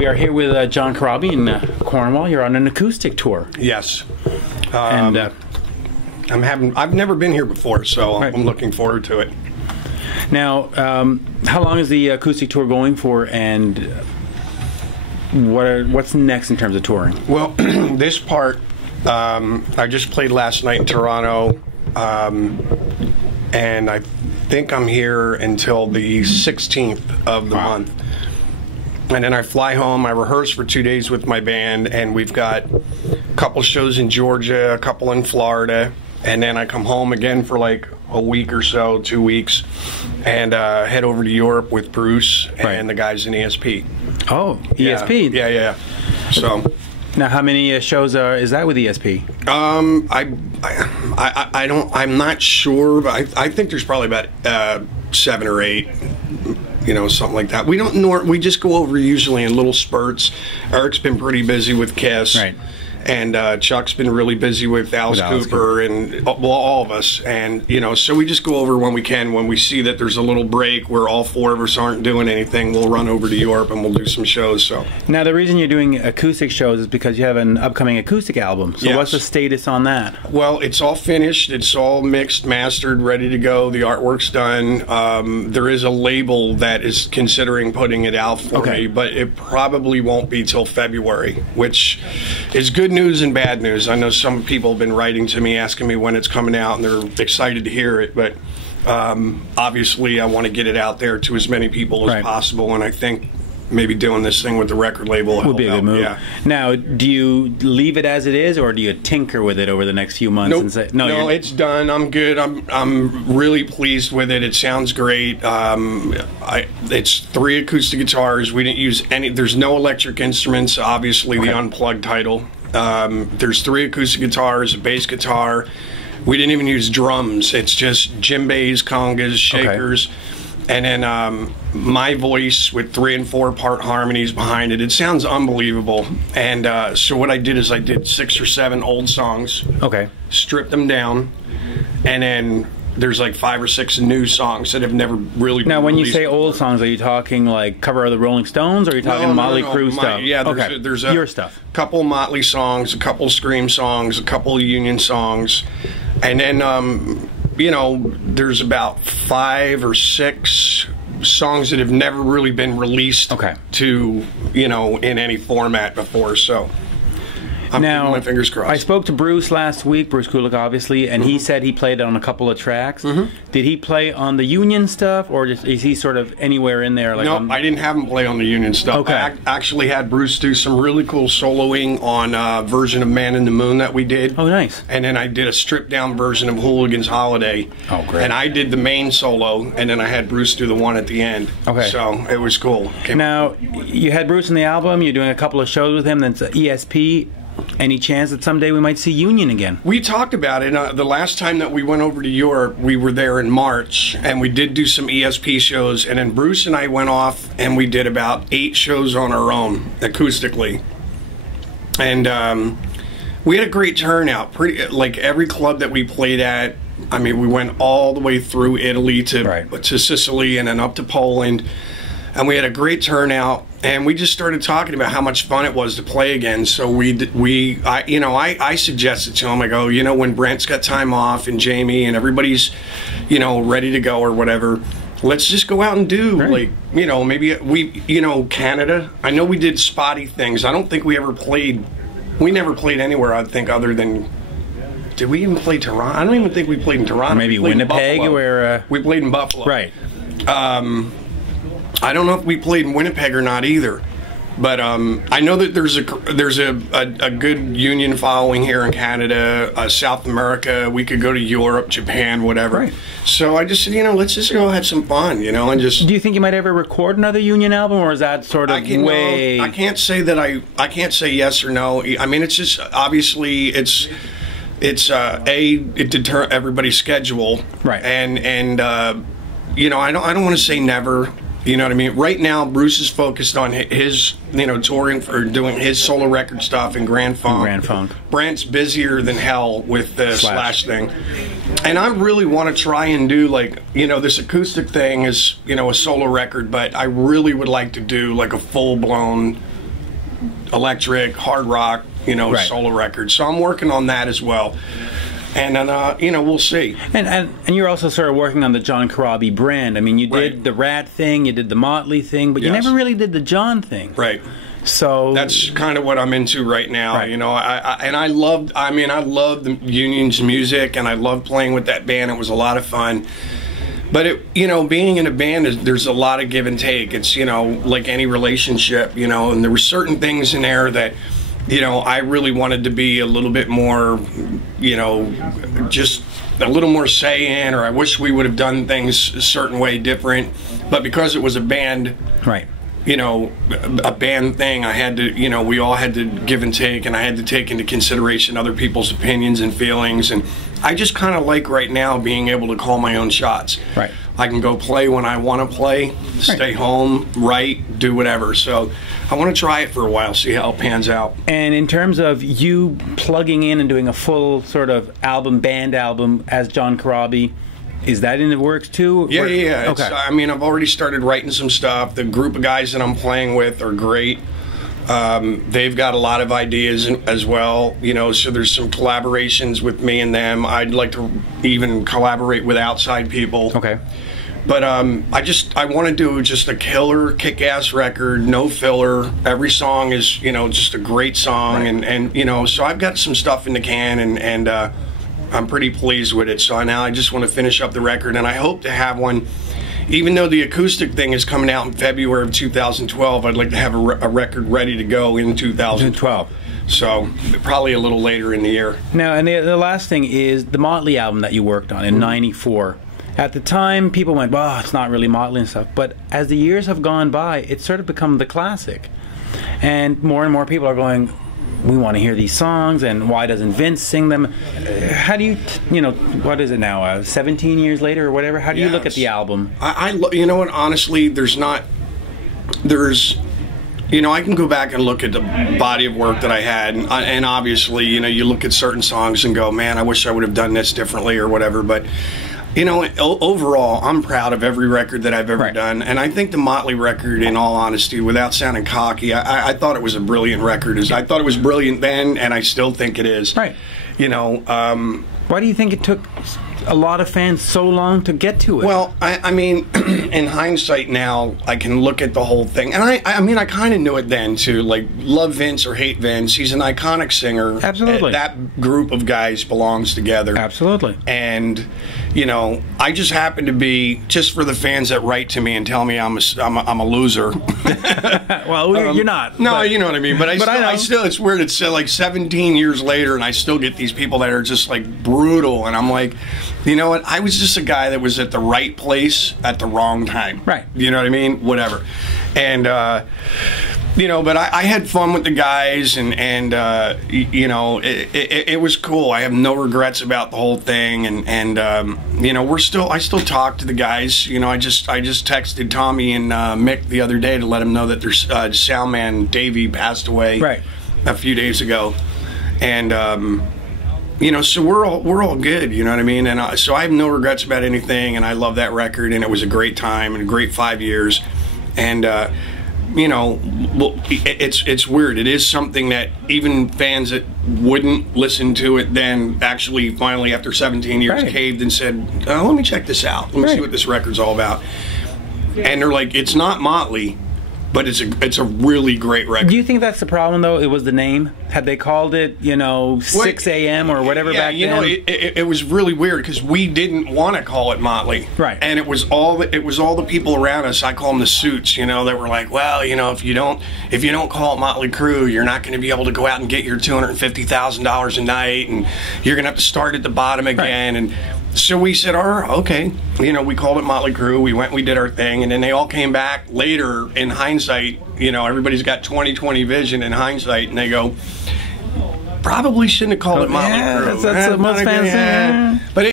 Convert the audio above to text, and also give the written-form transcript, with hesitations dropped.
We are here with John Corabi in Cornwall. You're on an acoustic tour. Yes. And I've never been here before, so right. I'm looking forward to it. Now, how long is the acoustic tour going for, and what's next in terms of touring? Well, this part, I just played last night in Toronto, and I think I'm here until the 16th of the month. And then I fly home, I rehearse for 2 days with my band, and we've got a couple shows in Georgia, a couple in Florida, and then I come home again for like a week or so, 2 weeks, and head over to Europe with Bruce and the guys in ESP. Oh, ESP. Yeah. So now, how many shows is that with ESP? I'm not sure, but I think there's probably about 7 or 8. You know, something like that. We just go over usually in little spurts. Eric's been pretty busy with Kiss. Right. And Chuck's been really busy with Alice Cooper and all of us, and you know, so we just go over when we can. When we see that there's a little break where all 4 of us aren't doing anything, we'll run over to Europe and we'll do some shows. So now the reason you're doing acoustic shows is because you have an upcoming acoustic album. So what's the status on that? Well, it's all finished. It's all mixed, mastered, ready to go. The artwork's done. There is a label that is considering putting it out for me, but it probably won't be till February, which is good news and bad news. I know some people have been writing to me asking me when it's coming out, and they're excited to hear it, but obviously I want to get it out there to as many people as possible, and I think maybe doing this thing with the record label would be a good move. Yeah. Now, do you leave it as it is, or do you tinker with it over the next few months? Nope. And say, no, it's done. I'm good. I'm really pleased with it. It sounds great. It's 3 acoustic guitars. We didn't use any. There's no electric instruments. Obviously, the unplugged title. There's 3 acoustic guitars, a bass guitar. We didn't even use drums. It's just djembes, congas, shakers, and then my voice with 3 and 4 part harmonies behind it. It sounds unbelievable. And so what I did is I did 6 or 7 old songs. Stripped them down, and then there's like 5 or 6 new songs that have never really been Now, when you released say old songs, are you talking like cover of the Rolling Stones, or are you talking Motley Crue stuff? Yeah, there's your stuff. Couple Motley songs, a couple Scream songs, a couple Union songs, and then you know, there's about 5 or 6 songs that have never really been released to, you know, in any format before. So I'm keeping my fingers crossed. I spoke to Bruce last week, Bruce Kulick, obviously, and he said he played on a couple of tracks. Did he play on the Union stuff, or is he sort of anywhere in there? Like no, I didn't have him play on the Union stuff. I actually had Bruce do some really cool soloing on a version of Man in the Moon that we did. Oh, nice. And then I did a stripped-down version of Hooligan's Holiday. Oh, great. And I did the main solo, and then I had Bruce do the one at the end. So it was cool. Now, you had Bruce on the album. You're doing a couple of shows with him. Then it's ESP. Any chance that someday we might see Union again? We talked about it. The last time that we went over to Europe, we were there in March, and we did do some ESP shows, and then Bruce and I went off, and we did about 8 shows on our own, acoustically. And we had a great turnout. Like every club that we played at, I mean, we went all the way through Italy to Sicily and then up to Poland, and we had a great turnout. And we just started talking about how much fun it was to play again. So I suggested to him, I go, you know, when Brent's got time off and Jamie and everybody's, you know, ready to go or whatever, let's just go out and do like, you know, maybe Canada. I know we did spotty things. I don't think we ever played. We never played anywhere, I think, other than. Did we even play Toronto? I don't even think we played in Toronto. Or maybe Winnipeg, where we played in Buffalo. Right. I don't know if we played in Winnipeg or not either, but I know that there's a good Union following here in Canada, South America. We could go to Europe, Japan, whatever. So I just said, you know, let's just go have some fun, you know, and just. Do you think you might ever record another Union album, or is that sort of I can't say that I can't say yes or no. I mean, it's just obviously it deter everybody's schedule, and you know, I don't want to say never. You know what I mean? Right now, Bruce is focused on his, you know, touring for doing his solo record stuff in Grand Funk. Brent's busier than hell with the Slash thing. And I really want to try and do, like, you know, this acoustic thing is, you know, a solo record, but I really would like to do, like, a full-blown electric, hard rock, you know, solo record. So I'm working on that as well. And then, you know, we'll see. And you're also sort of working on the John Corabi brand. I mean, you did the Rat thing, you did the Motley thing, but you never really did the John thing. Right. So that's kind of what I'm into right now. You know, I loved the Union's music, and I loved playing with that band. It was a lot of fun. But it, you know, being in a band, there's a lot of give and take. It's, you know, like any relationship, you know, and there were certain things in there that, you know, I really wanted to be a little bit more, you know, just a little more say in, or I wish we would have done things a certain way different. But because it was a band, you know, a band thing, I had to, you know, we all had to give and take, and I had to take into consideration other people's opinions and feelings. And I just kind of like right now being able to call my own shots. I can go play when I want to play, stay home, write, do whatever. So I want to try it for a while, see how it pans out. And in terms of you plugging in and doing a full sort of band album as John Corabi, is that in the works too? Yeah. Okay. I mean, I've already started writing some stuff. The group of guys that I'm playing with are great. They've got a lot of ideas as well, you know, so there's some collaborations with me and them. I'd like to even collaborate with outside people. Okay. But I want to do just a killer, kick-ass record, no filler. Every song is, you know, just a great song, and you know, so I've got some stuff in the can, and I'm pretty pleased with it. So now I just want to finish up the record, and I hope to have one. Even though the acoustic thing is coming out in February of 2012, I'd like to have a record ready to go in 2012. So probably a little later in the year. Now, and the last thing is the Motley album that you worked on in '94. At the time, people went, well, it's not really Motley and stuff. But as the years have gone by, it's sort of become the classic. And more people are going, we want to hear these songs, and why doesn't Vince sing them? How do you, you know, what is it now, 17 years later or whatever? How do you look at the album? You know what, honestly, you know, I can go back and look at the body of work that I had, and obviously, you know, you look at certain songs and go, man, I wish I would have done this differently or whatever, but you know, overall, I'm proud of every record that I've ever done, and I think the Motley record, in all honesty, without sounding cocky, I thought it was a brilliant record. I thought it was brilliant then, and I still think it is. You know, why do you think it took a lot of fans so long to get to it? Well, I mean, in hindsight now, I can look at the whole thing, and I mean, I kind of knew it then too. Like, love Vince or hate Vince, he's an iconic singer. Absolutely, that group of guys belongs together. Absolutely, and you know, I just happen to be, just for the fans that write to me and tell me I'm a loser. Well, you're not. No, but, you know what I mean. But I still, it's weird. It's like 17 years later, and I still get these people that are just like brutal, and I'm like, you know what? I was just a guy that was at the right place at the wrong time. You know what I mean? Whatever. And you know, but I had fun with the guys, and you know, it was cool. I have no regrets about the whole thing, and you know, I still talk to the guys. You know, I just texted Tommy and Mick the other day to let them know that their sound man Davey passed away a few days ago, and you know, so we're all good. You know what I mean? And so I have no regrets about anything, and I love that record, and it was a great time and a great 5 years, and you know, it's weird. It is something that even fans that wouldn't listen to it then actually finally, after 17 years, caved and said, oh, let me check this out. Let me see what this record's all about. And they're like, it's not Motley, but it's a really great record. Do you think that's the problem, though? It was the name? Had they called it, you know, 6 a.m. or whatever back then? Yeah, you know, it was really weird because we didn't want to call it Motley. And it was all the people around us. I call them the suits, you know, that were like, well, you know, if you don't call it Mötley Crüe, you're not going to be able to go out and get your $250,000 a night, and you're going to have to start at the bottom again. And so we said, okay, you know, we called it Mötley Crüe. We went, we did our thing, and then they all came back later. In hindsight, you know, everybody's got 20/20 vision in hindsight, and they go, probably shouldn't have called it Mötley Crüe. That's what most fans say. But